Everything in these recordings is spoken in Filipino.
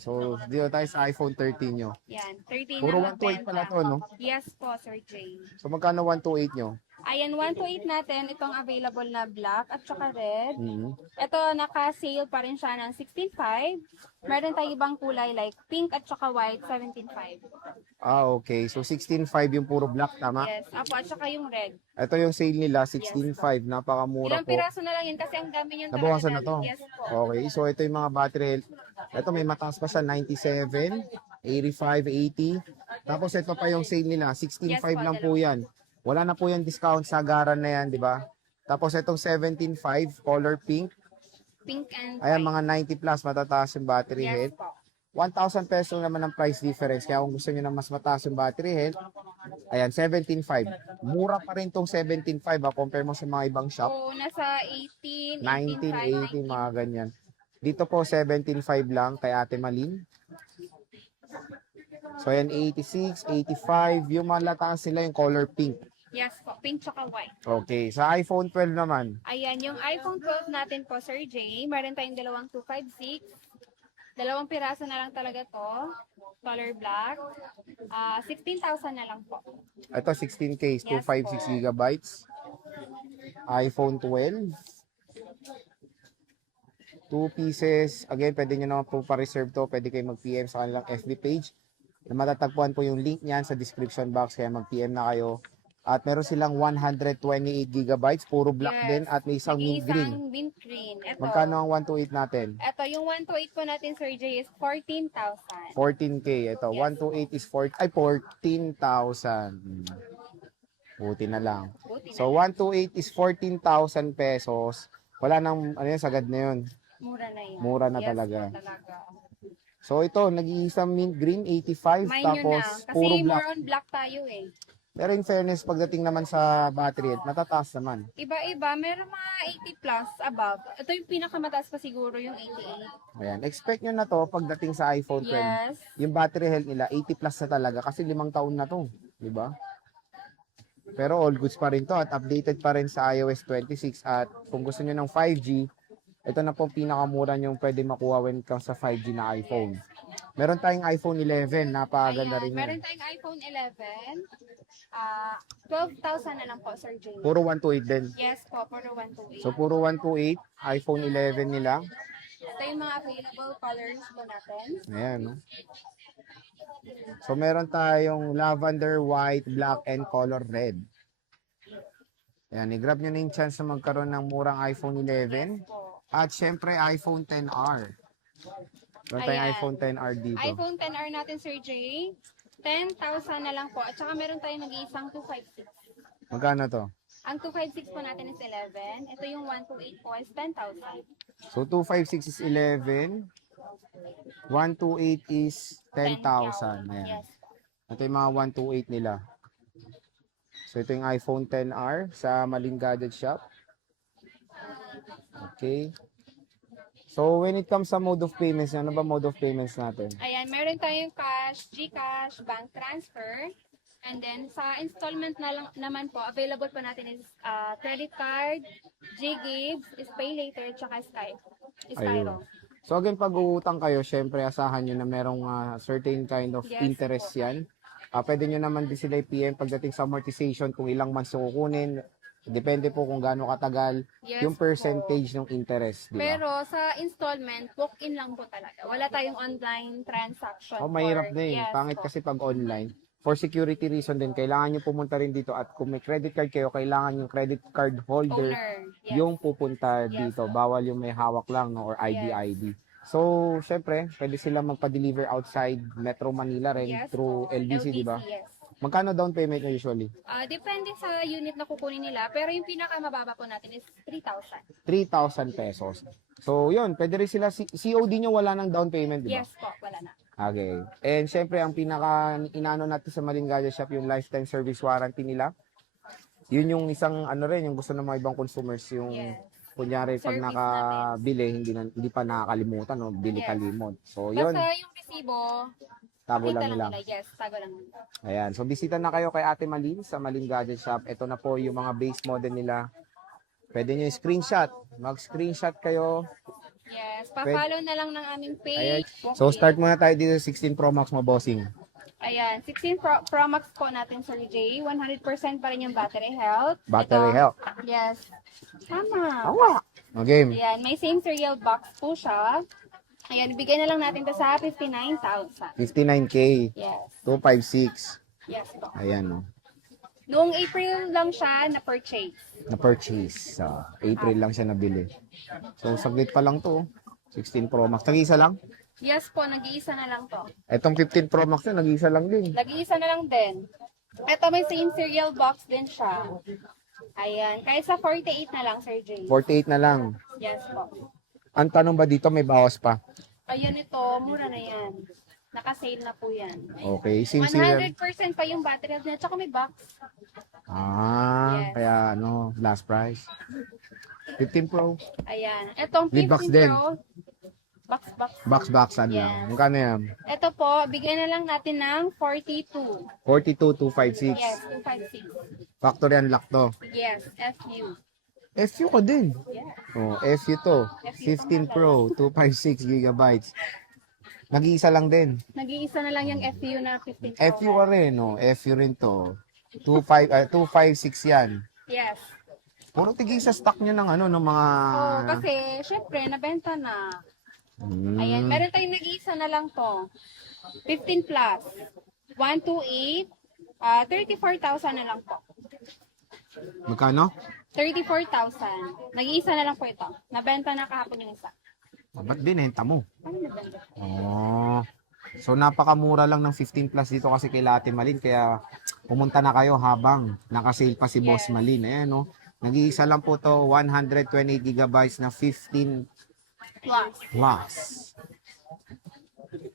So, dito tayo sa iPhone 13 nyo. Yan, 13 Puro na 128 pala magbenta. to, no? Yes po, Sir Jay. So, magkano 128 nyo? Ayan, 128 natin. Itong available na black at saka red. Mhm. Ito, naka-sale pa rin siya ng 16.5. Meron tayo ibang kulay like pink at saka white, 17.5. Okay. So, 16.5 yung puro black, tama? Yes, apo, at saka yung red. Ito yung sale nila, 16.5. Napakamura Ilang po. piraso na lang yun kasi ang dami yung Nabawasan na talaga to. namin. Yes po. Okay. So, ito yung mga battery health. Ito may mataas pa siya, 97, 85, 80. Tapos, ito pa yung sale nila, 16.5 Yes po, lang po yan. Wala na po yung discount sa Garan na yan, di ba? Tapos, itong 17.5, color pink. Pink and Ayan, white. mga 90 plus, matataas yung battery Yes health. po. 1,000 pesos naman ang price difference. Kaya kung gusto niyo na mas mataas yung battery health, ayan, 17.5. Mura pa rin tong 17.5 compare mo sa mga ibang shop. So, nasa 18, 19, 18, 18.5, mga ganyan. Dito po, 17.5 lang kay Ate Malin. So, ayan, 86, 85. Yung mga lataas nila yung color pink. Yes po, pink tsaka white. Okay, sa iPhone 12 naman. Ayan, yung iPhone 12 natin po, Sir Jay, meron tayong dalawang 256. Dalawang piraso na lang talaga to. Color black. 16,000 na lang po. Ito, 16K, 256 gigabytes. iPhone 12. 2 pieces. Again, pwede nyo naman po pa-reserve to. Pwede kayo mag-PM sa kanilang FB page. Matatagpuan po yung link niyan sa description box. Kaya mag-PM na kayo. At meron silang 128 gigabytes. Puro black Yes. din. At may isang mint green. Isang mint green. Ito. Magkano ang 128 natin? Ito, yung 128 po natin, Sir Jay, is 14,000. 14K. Ito, Yes. 128 is 14,000. Buti na lang. Buti na. So, 128 is 14,000 pesos. Wala nang, ano yan, sagad na yun. Mura na yan. Mura na Yes, talaga. po talaga. So, ito, nag-iisang mint green, 85. Mine yun Tapos, na. Kasi puro more black. on black tayo eh. Pero in fairness, pagdating naman sa battery, matataas naman. Iba-iba. Meron mga 80 plus above. Ito yung pinakamataas pa siguro, yung 88. Ayan. Expect nyo na to pagdating sa iPhone 12. Yes. Yung battery health nila, 80 plus na talaga kasi 5 taon na to. Di ba? Pero all goods pa rin to at updated pa rin sa iOS 26. At kung gusto nyo ng 5G, ito na po pinakamura nyo pwede makuha when it comes sa 5G na iPhone. Meron tayong iPhone 11, napakaganda rin yan. Meron tayong iPhone 11. 12,000 na lang po, Sir James. Puro 128 din. Yes po, puro 128. So puro 128, iPhone 11 nila. Ito yung mga available colors po natin. Ayan, no? So meron tayong lavender, white, black, and color red. Ayan, i-grab nyo na yung chance na magkaroon ng murang iPhone 11. Po. At syempre, iPhone 10R. Meron tayong Ayan. iPhone 10R dito. iPhone 10R natin, Sir Jay. 10,000 na lang po. At saka meron tayong nag-iisang 256. Magkano to? Ang 256 po natin is 11. Ito yung 128 po is 10,000. So 256 is 11. 128 is 10,000. Ayan. Yes. Ito yung mga 128 nila. So ito yung iPhone 10R sa Maling Gadget Shop. Okay. So when it comes sa mode of payments, ano ba mode of payments natin? Ayan, meron tayong cash, GCash, bank transfer. And then sa installment na lang naman po, available pa natin is credit card, GGives, is pay later, tsaka Skyro. So again, pag uutang kayo, syempre asahan nyo na merong certain kind of Yes, interest yan. Pwede nyo naman din sila i-PM pagdating sa amortization kung ilang months yung kukunin. Depende po kung gaano katagal Yes yung percentage ng interest, di ba? Pero sa installment, walk-in lang po talaga. Wala tayong online transaction. Oh, mahirap din. Yes Pangit po. kasi pag online. For security reason din, kailangan nyo pumunta rin dito at kung may credit card kayo, kailangan yung credit card holder Owner. Yes. yung pupunta Yes. dito. Bawal yung may hawak lang, no, or ID. So, syempre, pwede sila magpa-deliver outside Metro Manila rin Yes through po. LBC, di ba? Yes. Magkano down payment nyo usually? Depende sa unit na kukunin nila. Pero yung pinakamababa po natin is 3,000. 3,000 pesos. So, yun, pwede rin sila, COD nyo wala ng down payment, di ba? Yes po, wala na. Okay. And syempre, ang pinaka inano natin sa Maling Gadget Shop, yung lifetime service warranty nila. Yun yung isang ano rin, yung gusto ng mga ibang consumers, yung Yes. kunyari pag Service nakabili, hindi pa nakakalimutan, no? Bili Yes. kalimot. So, yun, Basta yung resibo, tago kita lang lang nila. nila. Yes, tago lang nila. Ayan. So, bisita na kayo kay Ate Malin sa Maling Gadget Shop. Ito na po yung mga base model nila. Pwede nyo screenshot. Mag-screenshot kayo. Yes, pa-follow na lang ng aming Ayan. page. So, Okay. start muna tayo dito sa 16 Pro Max mo, bossing. Ayan, 16 Pro Max po natin, Sir J. 100% pa rin yung battery health. Battery Ito, health. Yes. Tama. Awa! Okay. Ayan, may same serial box po siya. Ayan, bigay na lang natin to sa 59,000. 59K. Yes. 256. Yes po. Ayan, oh. Noong April lang siya na-purchase. Na-purchase. April lang siya nabili. So, saglit pa lang to. 16 Pro Max. Nag-iisa lang? Yes po, nag-iisa na lang to. Etong 15 Pro Max na, nag-iisa lang din. Nag-iisa na lang din. Ito may same serial box din siya. Ayan, kahit sa 48 na lang, Sir J. 48 na lang. Yes po. Ang tanong ba dito, may bawas pa? Ayan ito, mura na yan. Naka-sale na po yan. Okay, sincere. 100% pa yung battery health niya, tsaka may box. Ah, Yes. kaya ano, last price. 15 Pro. Ayan. Itong May box 15 din. Pro, box. Box-boxan lang. Yes. Magkano yan? Ito po, bigyan na lang natin ng 42. 42,256. Yes, 256. Factory unlock to. Yes, FU. FU ko din. Yes. Oh, FU to. 15 Pro, 256 gigabytes. Nag-iisa lang din. Nag-iisa na lang yung FU na 15 Pro. FU ka rin, no? FU rin to. 256 yan. Yes. Puro tigil sa stock nyo ng ano, ng mga... So, kasi, syempre, nabenta na. Ayan, meron tayong nag-iisa na lang to. 15 plus. 128. 34,000 na lang po. Magkano? 34,000. Nag-iisa na lang po ito. Nabenta na kahapon yung isa. Ba't binenta mo? Ano nabenta? Oh. So napakamura lang ng 15 plus dito kasi kay Ate Malin kaya pumunta na kayo habang naka-sale pa si Boss Yes. Malin. Ayan no. Nag-iisa lang po to 128 gigabytes na 15 Plus. plus.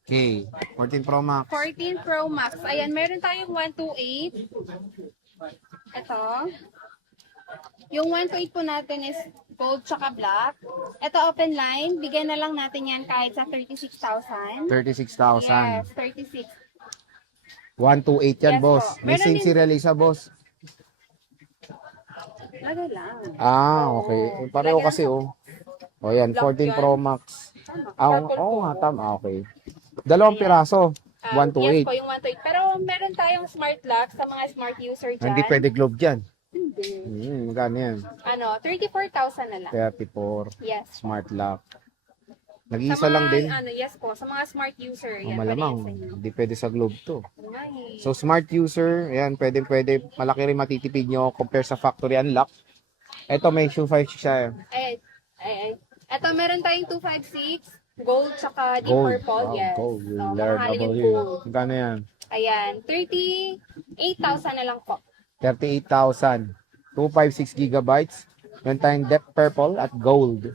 Okay, 14 Pro Max. 14 Pro Max. Ayan, meron tayong 128. Ito. Yung 128 po natin is gold tsaka black. Ito open line. Bigyan na lang natin yan kahit sa 36,000. 36,000. Yes, 36. 128 yan, Yes boss. po. May Meron same din- serial isa, boss. Lagay lang. Ah, okay. Pareho kasi, oh. O yan, Black 14 yan. Pro Max. Ah, Purple oo po. nga, tama. Okay. Dalawang piraso. Yes 128. po, yung 128. Pero meron tayong smart lock sa mga smart user dyan. Hindi pwede globe dyan. Hindi. Magkano yan? Ano, 34,000 na lang. 34. Yes. Smart lock. Sa Nag-iisa mga, lang din. Ano, yes po, sa mga smart user. Oh, Yan, malamang. pwede yan sa inyo. Hindi pwede sa globe to. Ay. So, smart user, ayan, pwede. Malaki rin matitipid nyo compare sa factory unlock. Ito, may shoe 5 siya. Eto, meron tayong 256, gold, tsaka deep Gold. purple. Wow, Yes. gold. So, Layer mamahalin yung W. gold. Magkano yan? Ayan, 38,000 na lang po. 38,000. 256 gigabytes. Meron tayong depth purple at gold.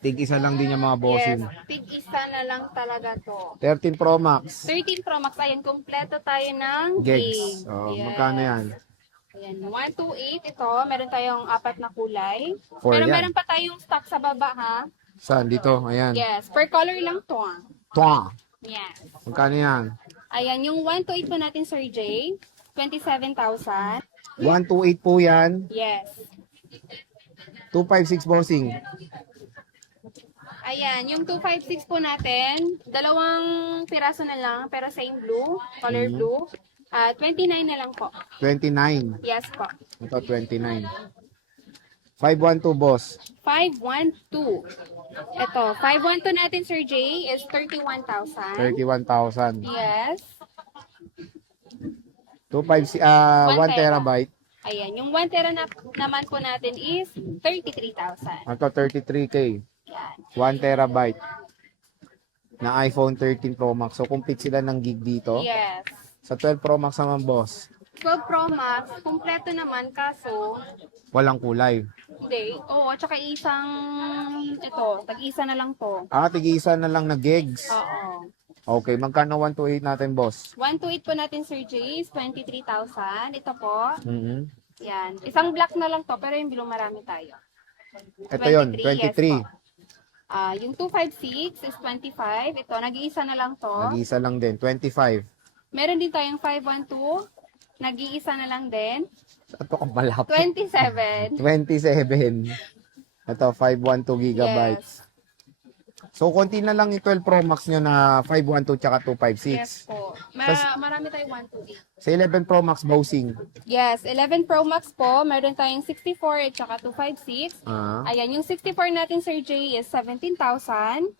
Tig-isa lang din yung mga bossing. Yes, tig-isa na lang talaga to. 13 Pro Max. 13 Pro Max, ayan, kompleto tayo ng Gigs. gig. Oh, Yes. magkano yan? Ayan, 128 ito. Meron tayong 4 na kulay. Four Pero yan. meron pa tayong stock sa baba, ha? Saan? Dito. Ayan. Yes, per color lang to, ah. Twa. Yes. Magkano yan? Ayan, yung 128 po natin, Sir J, 27,000. 128 po yan. Yes. 256 bossing. Ayan, yung 256 po natin, dalawang piraso na lang, pero same blue, color blue. 29 na lang po. 29. Yes po. Ito 29. 512 boss. 512. Ito, 512 natin, Sir J, is 31,000. 31,000. Yes. 1 One terabyte. Ayan, yung 1 tera naman po natin is 33,000. Ito 33K. Yan. 1 terabyte. Na iPhone 13 Pro Max. So complete sila ng gig dito. Yes. Sa 12 Pro Max naman boss. 12 Pro Max, kumpleto naman, kaso, Walang kulay. hindi. Oo, tsaka isang, ito, tag-isa na lang to. Tig-isa na lang na gigs. Oo. Okay, magkano 128 natin boss? 128 po natin, Sir J, is 23,000. Ito po. Mhm. Yan. Isang black na lang to, pero yung blue marami tayo. Ito yon 23. Yes po. Yung 256 is 25. Ito, nag-iisa na lang to. Nag-iisa lang din. 25. Meron din tayong 512. Nag-iisa na lang din. Ito kang malapit. 27. 27. Ito, 512 gigabytes. Yes. So, konti na lang yung 12 Pro Max nyo na 512 tsaka 256. Yes po. Marami tayong 128. Sa 11 Pro Max, Bowsing. Yes, 11 Pro Max po, meron tayong 64 at saka 256. Ah, Ayan, yung 64 natin, Sir Jay, is 17,000.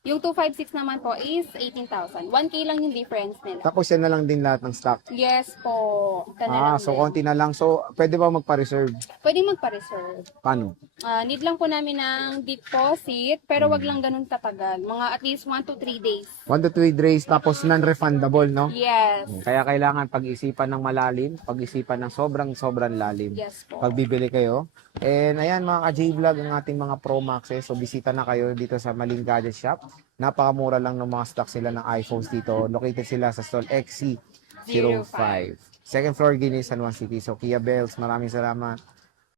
Yung 256 naman po is 18,000. 1K lang yung difference nila. tapos yan na lang din lahat ng stock. Yes po. Ito na lang So din. konti na lang. So, pwede ba magpa-reserve? Pwede magpa-reserve. Paano? Need lang po namin ng deposit, pero wag lang ganun katagal. Mga at least 1 to 3 days. 1 to 2 days, tapos non-refundable, no? Yes. Kaya kailangan pag-isipan ng malalim, pag-isipan ng sobrang lalim. Yes po. Pag bibili kayo. And ayan mga ka-J-Vlog, ang ating mga Pro Maxes. So bisita na kayo dito sa Maling Gadget Shop. Napakamura lang ng mga stock sila ng iPhones dito. Located sila sa stall XC05. Second floor, Guinness, San Juan City. So Kia Bells, maraming salamat.